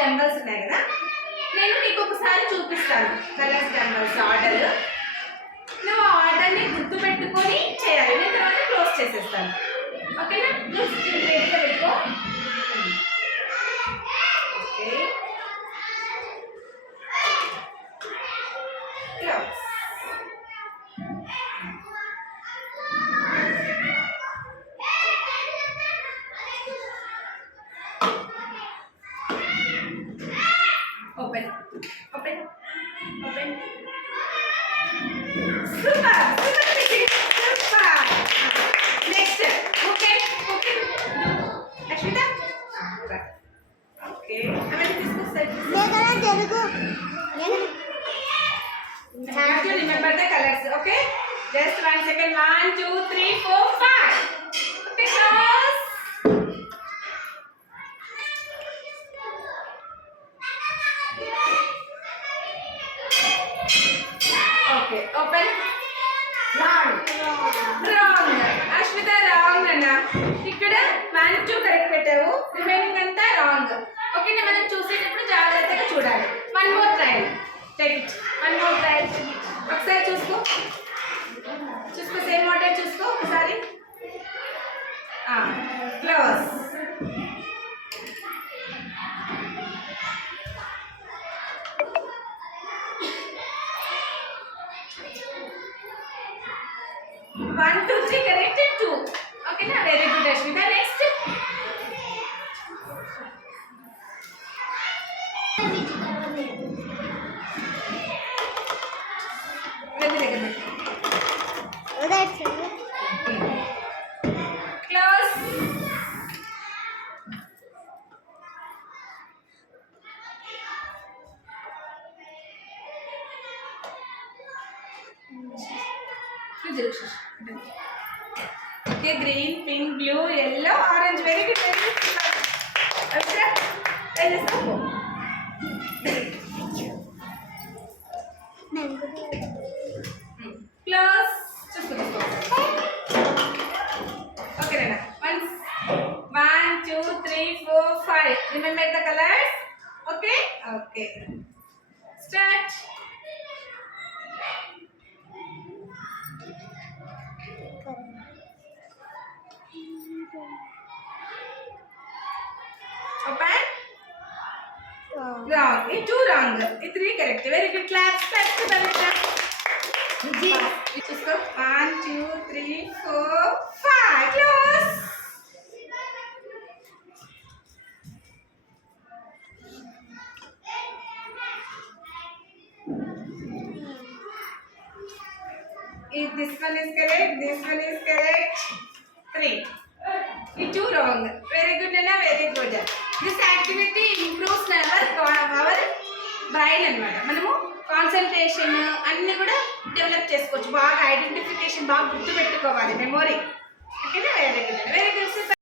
డంబల్స్ ఉన్నాయి కదా, నేను నీకు ఒకసారి చూపిస్తాను కలర్స్ డంబల్స్ ఆర్డర్. నువ్వు ఆ ఆర్డర్ని గుర్తుపెట్టుకొని చేయాలి, నేను తర్వాత క్లోజ్ చేసేస్తాను. ఓకేనా? నువ్వు రెడీగా పెట్టుకో. Okay, close. Open, open, open. Super, super. Next, okay, okay. Ashwita. Okay. Amali, this was set. Megana Telugu. Have to remember the colors, okay? Just 1 second. 1, 2, 3, 4, 5. Okay, close. Okay, open. Wrong. Wrong. Ashwita, wrong అన్నా. ఇక్కడ 1, 2 కరెక్ట్ పెట్టావు, రిమైనింగ్ అంతా wrong. Okay, మనం చూసేటప్పుడు జాగ్రత్తగా చూడాలి. One more trial. Take it. One more trial. ఒకసారి చూసుకో, చూసుకో, సేమ్ మోడల్ చూసుకో ఒకసారి. Close. One, two, three, corrected 2. Okay, na? Very good, Ashwita. Next. That's it. Close. Okay, green, pink, blue, yellow, orange. Very good, very good. Okay, let's go. Close. Just go. Okay, Rena. 1, 2, 3, 4, 5. Remember the colors? Okay? Okay. Start. Open. Wrong. It's 2 wrong. It's 3 correct. Very good. Clap. Clap to Vanessa. Just go. 1, 2, 3, 4, 5. Close. If this one is correct, this one is correct. 3. It's 2 wrong. Very good, Nana. Very good. This activity improves our brain అన్నమాట. మనము కాన్సన్ట్రేషన్ అన్ని కూడా డెవలప్ చేసుకోవచ్చు. బాగా ఐడెంటిఫికేషన్ బాగా గుర్తుపెట్టుకోవాలి, మెమొరీ. ఓకేనా? Very good, very good.